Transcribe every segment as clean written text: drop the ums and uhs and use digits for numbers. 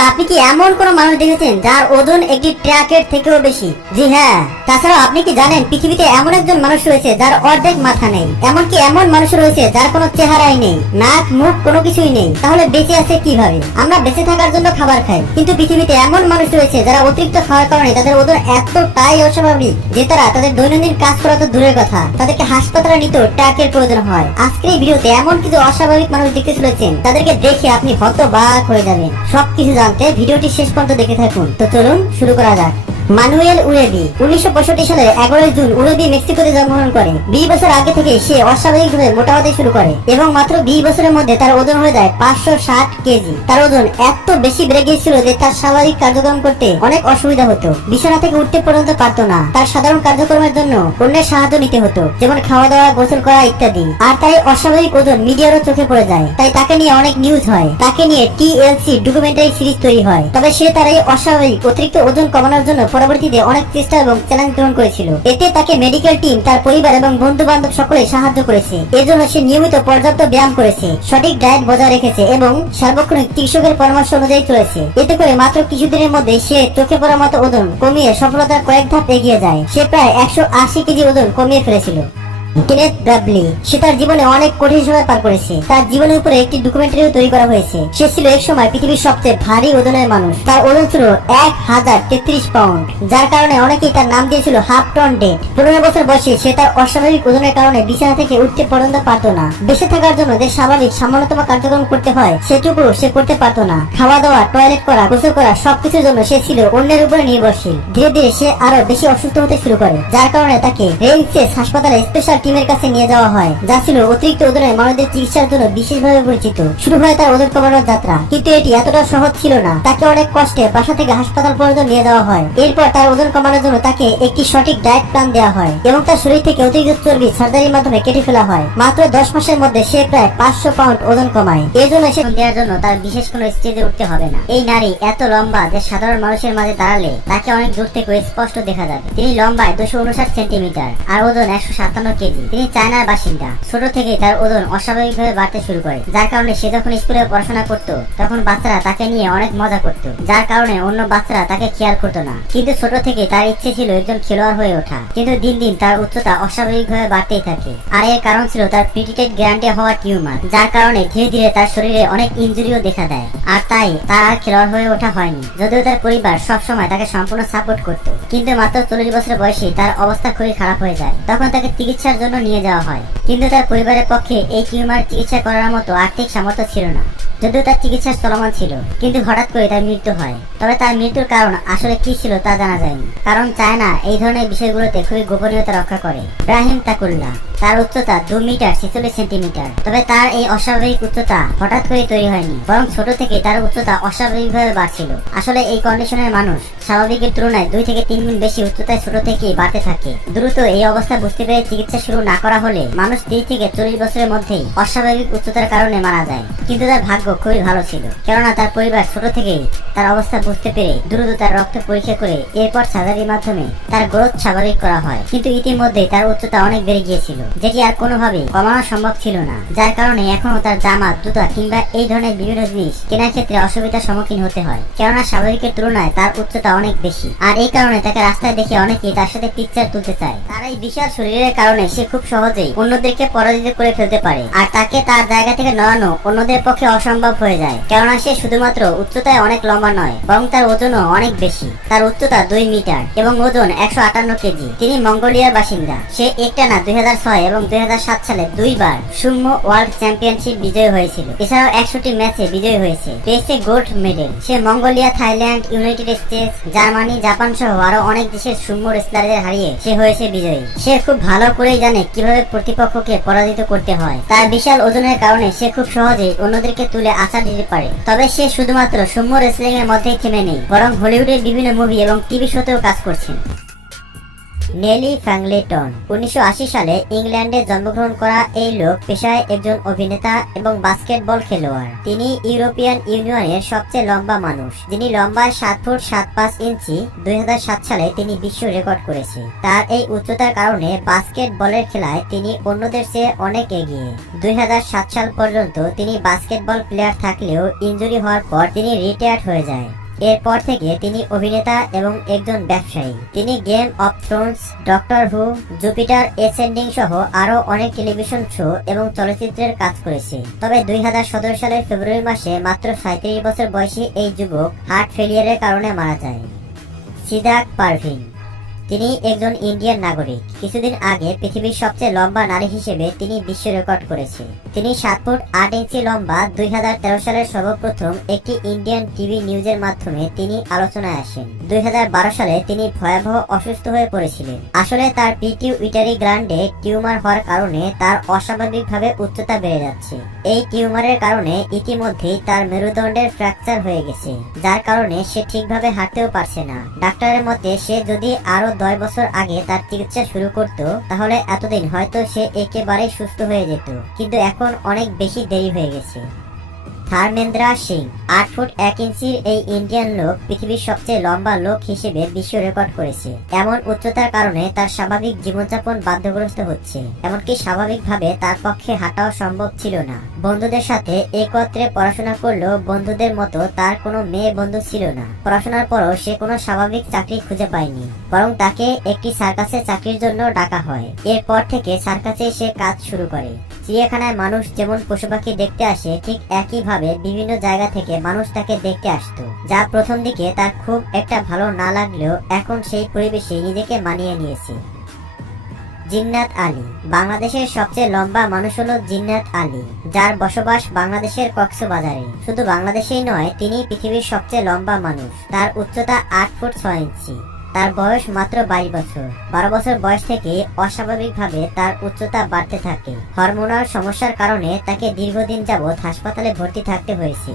আপনি কি এমন কোন মানুষ দেখেছেন যার ওজন একটি ট্রাকের থেকেও বেশি? জি হ্যাঁ। তাছাড়াও আপনি কি জানেন পৃথিবীতে এমন একজন মানুষ রয়েছে যার অর্ধেক মাথা নেই? এমনকি এমন মানুষ রয়েছে যার কোনো চেহারাই নেই, নাক মুখ কোনো কিছুই নেই। তাহলে বেঁচে আছে কিভাবে? আমরা বেঁচে থাকার জন্য খাবার খাই, কিন্তু পৃথিবীতে এমন মানুষ রয়েছে যারা অতিরিক্ত খাওয়ার কারণে তাদের ওজন এতটাই অস্বাভাবিক যে তারা তাদের দৈনন্দিন কাজ করা তো দূরের কথা, তাদেরকে হাসপাতালে নিতেও ট্রাকের প্রয়োজন হয়। আজকের এই ভিডিওতে এমন কিছু অস্বাভাবিক মানুষ দেখতে চলেছেন, তাদেরকে দেখে আপনি হতবাক হয়ে যাবেন। সবকিছু জানতে ভিডিওটি শেষ পর্যন্ত দেখে থাকুন। তো চলুন শুরু করা যাক। মানুয়েল উরেবি 1965 সালের 11 জুন উরেবি মেক্সিকোতে জন্মগ্রহণ করে। 20 বছর আগে থেকে সে অস্বাভাবিকভাবে মোটা হতে শুরু করে এবং মাত্র 20 বছরের মধ্যে তার ওজন হয়ে যায় 560 কেজি। তার ওজন এত বেশি বেড়ে গিয়েছিল যে তার স্বাভাবিক কার্যক্রম করতে অনেক অসুবিধা হতো। বিছানা থেকে উঠতে পর্যন্ত পারত না। তার সাধারণ কার্যক্রমের জন্য অন্যের সাহায্য নিতে হতো, যেমন খাওয়া দাওয়া, গোসল করা ইত্যাদি। আর তাই অস্বাভাবিক ওজন মিডিয়ারও চোখে পড়ে যায়। তাই তাকে নিয়ে অনেক নিউজ হয়, তাকে নিয়ে TLC ডকুমেন্টারি সিরিজ তৈরি হয়। তবে সে তার এই অস্বাভাবিক অতিরিক্ত ওজন কমানোর জন্য পরবর্তীতে অনেক চেষ্টা এবং চ্যালেঞ্জ গ্রহণ করেছিল। এতে তাকে মেডিকেল টিম, তার পরিবার এবং বন্ধু বান্ধব সকলে সাহায্য করেছে। এজন্য সে নিয়মিত পর্যাপ্ত ব্যায়াম করেছে, সঠিক ডায়েট বজায় রেখেছে এবং সার্বক্ষণিক চিকিৎসকের পরামর্শ অনুযায়ী চলেছে। এতে করে মাত্র কিছুদিনের মধ্যে সে চোখে পড়ার মতো ওজন কমিয়ে সফলতার কয়েক ধাপ এগিয়ে যায়। সে প্রায় 180 কেজি ওজন কমিয়ে ফেলেছিল। কেনেথ ব্রাডলি সে তার জীবনে অনেক কঠিন সময় পার করেছে। তার জীবনের উপরে একটি ডকুমেন্টারিও তৈরি করা হয়েছে। সে ছিল এক সময় পৃথিবীর সবচেয়ে ভারী ওজনের মানুষ। তার ওজন ছিল 1033 পাউন্ড, যার কারণে অনেকেই তার নাম দিয়েছিল হাফ টন ডেড। 15 বছর বয়সে সে তার অস্বাভাবিক ওজনের কারণে বিছানা থেকে উঠতে পর্যন্ত পারত না। বেঁচে থাকার জন্য যে স্বাভাবিক সামান্যতম কার্যক্রম করতে হয় সেটুকু সে করতে পারত না। খাওয়া দাওয়া, টয়লেট করা, গোসল করা সবকিছুর জন্য সে ছিল অন্যের উপরে নির্ভরশীল। ধীরে ধীরে সে আরো বেশি অসুস্থ হতে শুরু করে, যার কারণে তাকে রেইনসেস হাসপাতালে স্পেশাল টিমের কাছে নিয়ে যাওয়া হয়, যা ছিল অতিরিক্ত ওজনের মানুষদের চিকিৎসার জন্য বিশেষভাবে পরিচিত। শুরু হয় তার ওজন কমানোর যাত্রা, কিন্তু এটি এতটা সহজ ছিল না। তাকে অনেক কষ্টে বাসা থেকে হাসপাতাল পর্যন্ত নিয়ে যাওয়া হয়। এরপর তার ওজন কমানোর জন্য তাকে একটি সঠিক ডায়েট প্ল্যান দেওয়া হয় এবং তার শরীর থেকে অতিরিক্ত চর্বি সার্জারির মাধ্যমে কেটে ফেলা হয়। মাত্র 10 মাসের মধ্যে সে প্রায় 500 পাউন্ড ওজন কমায়। এর জন্য সে দেওয়ার জন্য তার বিশেষ কোনো স্টেজে উঠতে হবে না। এই নারী এত লম্বা যে সাধারণ মানুষের মাঝে দাঁড়ালে তাকে অনেক দূর থেকে স্পষ্ট দেখা যাবে। তিনি লম্বায় 259 সেন্টিমিটার আর ওজন 157 কেজি। তিনি চায়নার বাসিন্দা। ছোট থেকে তার ওজন অস্বাভাবিকভাবে বাড়তে শুরু করে, যার কারণে সে যখন স্কুলে পড়াশোনা করত তখন বাচ্চারা তাকে নিয়ে অনেক মজা করত, যার কারণে অন্য বাচ্চারা তাকে খেয়াল করতো না। কিন্তু ছোট থেকে তার ইচ্ছে ছিল একজন খেলোয়াড় হয়ে ওঠা। কিন্তু দিন দিন তার উচ্চতা অস্বাভাবিকভাবে বাড়তেই থাকে। আর এর কারণ ছিল তার প্রিটিটেড গ্র্যান্ডে হওয়া টিউমার, যার কারণে ধীরে ধীরে তার শরীরে অনেক ইনজুরিও দেখা দেয়। আর তাই তার আর খেলোয়াড় হয়ে ওঠা হয়নি, যদিও তার পরিবার সবসময় তাকে সম্পূর্ণ সাপোর্ট করত। কিন্তু মাত্র 40 বছর বয়সে তার অবস্থা খুবই খারাপ হয়ে যায়। তখন তাকে চিকিৎসার জন্য নিয়ে যাওয়া হয়, কিন্তু তার পরিবারের পক্ষে এই টিউমার চিকিৎসা করার মতো আর্থিক সামর্থ্য ছিল না। যদিও তার চিকিৎসা চলমান ছিল, কিন্তু হঠাৎ করে তার মৃত্যু হয়। তবে তার মৃত্যুর কারণ আসলে কি ছিল তা জানা যায়নি, কারণ চায়না এই ধরনের বিষয়গুলোতে খুবই গোপনীয়তা রক্ষা করে। ব্রাহিম তাকুল্লাহ, তার উচ্চতা 2 মিটার 46 সেন্টিমিটার। তবে তার এই অস্বাভাবিক উচ্চতা হঠাৎ করে তৈরি হয়নি, বরং ছোট থেকে তার উচ্চতা অস্বাভাবিকভাবে বাড়ছিল। আসলে এই কন্ডিশনের মানুষ স্বাভাবিকের তুলনায় 2 থেকে 3 গুণ বেশি উচ্চতায় ছোট থেকেই বাড়তে থাকে। দ্রুত এই অবস্থা বুঝতে পেরে চিকিৎসা শুরু না করা হলে মানুষ 30 থেকে 40 বছরের মধ্যেই অস্বাভাবিক উচ্চতার কারণে মারা যায়। কিন্তু তার ভাগ্য খুবই ভালো ছিল, কেননা তার পরিবার ছোট থেকেই তার অবস্থা বুঝতে পেরে দ্রুত তার রক্ত পরীক্ষা করে এরপর সার্জারির মাধ্যমে তার গ্রোথ স্বাভাবিক করা হয়। কিন্তু ইতিমধ্যে তার উচ্চতা অনেক বেড়ে গিয়েছিল, যেটি আর কোনোভাবেই কমানো সম্ভব ছিল না, যার কারণে এখনো তার জামা, জুতা কিংবা এই ধরনের বিভিন্ন জিনিস কেনার ক্ষেত্রে অসুবিধার সম্মুখীন হতে হয়, কেননা স্বাভাবিকের তুলনায় তার উচ্চতা অনেক বেশি। আর এই কারণে তাকে রাস্তায় দেখে অনেকেই তার সাথে পিকচার তুলতে চায়। তার এই বিশাল শরীরের কারণে সে খুব সহজেই অন্যদেরকে পরাজিত করে ফেলতে পারে, আর তাকে তার জায়গা থেকে নড়ানো অন্যদের পক্ষে অসম্ভব হয়ে যায়, কেননা সে শুধুমাত্র উচ্চতায় অনেক লম্বা নয়, বরং তার ওজনও অনেক বেশি। তার উচ্চতা 2 মিটার এবং ওজন 158 কেজি। তিনি মঙ্গোলিয়ার বাসিন্দা। সে একটানা 2006 এবং 2007 সালে 2 বার সুমো ওয়ার্ল্ড চ্যাম্পিয়নশিপ বিজয়ী হয়েছিল। এছাড়াও 100টি ম্যাচে বিজয়ী হয়েছে, পেয়েছে গোল্ড মেডেল। সে Mongolia, Thailand, United States, Germany, Japan সহ আরো অনেক দেশের সুমো রেসলারদের হারিয়ে সে হয়েছে বিজয়ী। সে খুব ভালো করেই জানে কিভাবে প্রতিপক্ষকে পরাজিত করতে হয়। তার বিশাল ওজনের কারণে সে খুব সহজেই অন্যদেরকে তুলে আছাড় দিতে পারে। তবে সে শুধুমাত্র সুমো রেসলিং এর মধ্যেই থেমে নেই, বরং হলিউডের বিভিন্ন মুভি এবং টিভি শোতেও কাজ করছেন। নেলি ফ্যাংলেটন 1980 সালে ইংল্যান্ডে জন্মগ্রহণ করা এই লোক পেশায় একজন অভিনেতা এবং বাস্কেটবল খেলোয়াড়। তিনি ইউরোপিয়ান ইউনিয়নের সবচেয়ে লম্বা মানুষ, যিনি লম্বায় 7 ফুট 7.5 ইঞ্চি। 2007 সালে তিনি বিশ্ব রেকর্ড করেছে। তার এই উচ্চতার কারণে বাস্কেটবলের খেলায় তিনি অন্যদের চেয়ে অনেক এগিয়ে। 2007 সাল পর্যন্ত তিনি বাস্কেটবল প্লেয়ার থাকলেও ইনজুরি হওয়ার পর তিনি রিটায়ার্ড হয়ে যায়। এরপর থেকে তিনি অভিনেতা এবং একজন ব্যবসায়ী। তিনি game of Thrones, doctor who, Jupiter ascending সহ আরো অনেক টেলিভিশন শো এবং চলচ্চিত্রের কাজ করেছে। তবে 2017 সালের ফেব্রুয়ারি মাসে মাত্র 37 বছর বয়সী এই যুবক হার্ট ফেলিয়ারের কারণে মারা যায়। সিদ্দাক পারভিন তিনি একজন ইন্ডিয়ান নাগরিক। কিছুদিন আগে পৃথিবীর সবচেয়ে লম্বা নারী হিসেবে তিনি বিশ্ব রেকর্ড করেছে। তিনি 7 ফুট 8 ইঞ্চি লম্বা। 2013 সালের সর্বপ্রথম একটি ইন্ডিয়ান টিভি নিউজের মাধ্যমে তিনি আলোচনায় আসেন। 2012 সালে তিনি ভয়াবহ অসুস্থ হয়ে পড়েছিলেন। আসলে তার পিটিউইটারি গ্ল্যান্ডে টিউমার হওয়ার কারণে তার অস্বাভাবিকভাবে উচ্চতা বেড়ে যাচ্ছে। এই টিউমারের কারণে ইতিমধ্যেই তার মেরুদণ্ডের ফ্র্যাকচার হয়ে গেছে, যার কারণে সে ঠিকভাবে হাঁটতেও পারছে না। ডাক্তারের মতে সে যদি আরো 10 বছর আগে তার চিকিৎসা শুরু করত, তাহলে এতদিন হয়তো সে একেবারে সুস্থ হয়ে যেত, কিন্তু এখন অনেক বেশি দেরি হয়ে গেছে। ধর্মেন্দ্র সিং 8 ফুট 1 ইঞ্চির এই ইন্ডিয়ান লোক পৃথিবীর সবচেয়ে লম্বা লোক হিসেবে বিশ্ব রেকর্ড করেছে। এমন উচ্চতার কারণে তার স্বাভাবিক জীবনযাপন বাধ্যগ্রস্ত হচ্ছে, এমনকি স্বাভাবিকভাবে তার পক্ষে হাঁটাও সম্ভব ছিল না। বন্ধুদের সাথে একত্রে পড়াশোনা করলেও বন্ধুদের মতো তার কোনো মেয়ে বন্ধু ছিল না। পড়াশোনার পরও সে কোনো স্বাভাবিক চাকরি খুঁজে পায়নি, বরং তাকে একটি সার্কাসে চাকরির জন্য ডাকা হয়। এরপর থেকে সার্কাসে সে কাজ শুরু করে। চিড়িয়াখানায় মানুষ যেমন পশু পাখি দেখতে আসে, ঠিক একইভাবে বিভিন্ন জায়গা থেকে মানুষ তাকে দেখতে আসতো, যা প্রথম দিকে তার খুব একটা ভালো না লাগলেও এখন সেই পরিবেশে নিজেকে মানিয়ে নিয়েছে। জিন্নাত আলী বাংলাদেশের সবচেয়ে লম্বা মানুষ হলো জিন্নাত আলী, যার বসবাস বাংলাদেশের কক্সবাজারে। শুধু বাংলাদেশেই নয়, তিনি পৃথিবীর সবচেয়ে লম্বা মানুষ। তার উচ্চতা 8 ফুট 6 ইঞ্চি। তার বয়স মাত্র 22 বছর। 12 বছর বয়স থেকে অস্বাভাবিকভাবে তার উচ্চতা বাড়তে থাকে। হরমোনাল সমস্যার কারণে তাকে দীর্ঘদিন যাবৎ হাসপাতালে ভর্তি থাকতে হয়েছে।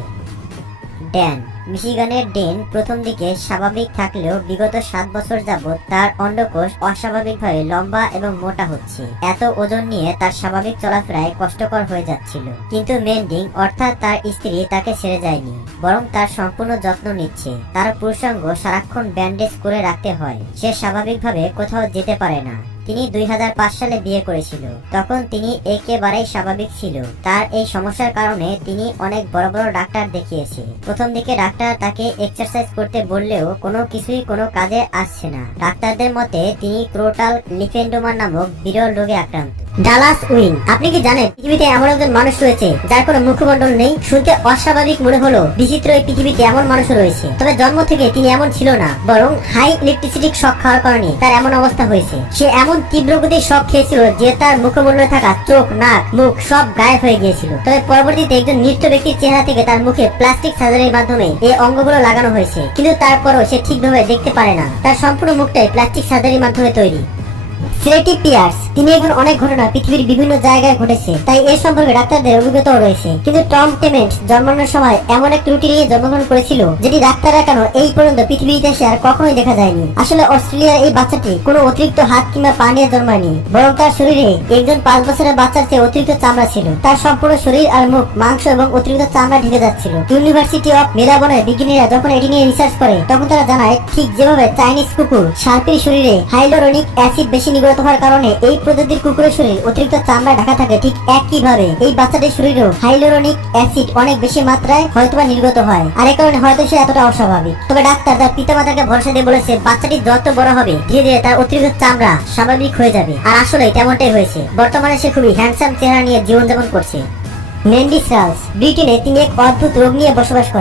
ড্যান মিশিগানের ডেন প্রথম দিকে স্বাভাবিক থাকলেও বিগত 7 বছর যাবৎ তার অন্ডকোষ অস্বাভাবিকভাবে লম্বা এবং মোটা হচ্ছে। এত ওজন নিয়ে তার স্বাভাবিক চলাফেরায় কষ্টকর হয়ে যাচ্ছিল। কিন্তু মেন্ডিং অর্থাৎ তার স্ত্রী তাকে ছেড়ে যায়নি, বরং তার সম্পূর্ণ যত্ন নিচ্ছে। তার পুরুষাঙ্গ সারাক্ষণ ব্যান্ডেজ করে রাখতে হয়। সে স্বাভাবিকভাবে কোথাও যেতে পারে না। তিনি 2005 সালে বিয়ে করেছিল। তখন তিনি একেবারেই স্বাভাবিক ছিল। তার এই সমস্যার কারণে তিনি অনেক বড় বড় ডাক্তার দেখিয়েছে। প্রথম দিকে ডাক্তার তাকে এক্সারসাইজ করতে বললেও কোনো কিছুই কোনো কাজে আসছে না। ডাক্তারদের মতে তিনি ক্রোটাল লিফেন্ডোমা নামক বিরল রোগে আক্রান্ত। ডালাস উইন আপনি কি জানেন পৃথিবীতে এমন একজন মানুষ রয়েছে যার কোনো মুখমণ্ডল নেই? শুনতে অস্বাভাবিক মনে হলো বিচিত্র এই পৃথিবীতে এমন মানুষ রয়েছে। তবে জন্ম থেকে তিনি এমন ছিল না, বরং হাই ইলেকট্রিসিটি শক খাওয়ার কারণে তার এমন অবস্থা হয়েছে। সে এমন তীব্র গতির শক খেয়েছিল যে তার মুখমণ্ডলে থাকা চোখ, নাক, মুখ সব গায়েব হয়ে গিয়েছিল। তবে পরবর্তীতে একজন মৃত ব্যক্তির চেহারা থেকে তার মুখে প্লাস্টিক সার্জারির মাধ্যমে এই অঙ্গগুলো লাগানো হয়েছে, কিন্তু তারপরও সে ঠিকভাবে দেখতে পারে না। তার সম্পূর্ণ মুখটাই প্লাস্টিক সার্জারির মাধ্যমে তৈরি। সিলেটি পিয়ার্স তিনি এখন অনেক ঘটনা পৃথিবীর বিভিন্ন জায়গায় ঘটেছে, তাই এর সম্পর্কে ডাক্তারদের অভিজ্ঞতাও রয়েছে। কিন্তু টম টেমেন্ট জন্মানোর সময় এমন এক ত্রুটি নিয়ে জন্মগ্রহণ করেছিল যেটি ডাক্তাররা কেন এই পর্যন্ত পৃথিবীর ইতিহাসে আর কখনোই দেখা যায়নি। আসলে অস্ট্রেলিয়ার এই বাচ্চাটি কোনো অতিরিক্ত হাত কিংবা পা নিয়ে জন্মায়নি, বরং তার শরীরে একজন 5 বছরের বাচ্চার চেয়ে অতিরিক্ত চামড়া ছিল। তার সম্পূর্ণ শরীর আর মুখ মাংস এবং অতিরিক্ত চামড়া ঢেকে যাচ্ছিল। ইউনিভার্সিটি অফ মেলবোর্নের বিজ্ঞানীরা যখন এটি নিয়ে রিসার্চ করে, তখন তারা জানায় ঠিক যেভাবে চাইনিজ কুকুর শার্পির শরীরে হাইলোরনিক অ্যাসিড বেশি নির্গত হওয়ার কারণে এই প্রজাতির কুকুরের শরীর অতিরিক্ত চামড়া ঢাকা থাকে, ঠিক একইভাবে এই বাচ্চাটির শরীরেও হাইলোরনিক অ্যাসিড অনেক বেশি মাত্রায় হয়তোবা নির্গত হয়, আর এই কারণে হয়তো সে এতটা অস্বাভাবিক। তবে ডাক্তার তার পিতামাতাকে ভরসা দিয়ে বলেছে বাচ্চাটি যত বড় হবে ধীরে ধীরে তার অতিরিক্ত চামড়া স্বাভাবিক হয়ে যাবে। আর আসলে তেমনটাই হয়েছে। বর্তমানে সে খুবই হ্যান্ডসাম চেহারা নিয়ে জীবনযাপন করছে। মেন্ডিস রালস ব্রিটেনে তিনি এক অদ্ভুত রোগ নিয়ে বসবাস করেন।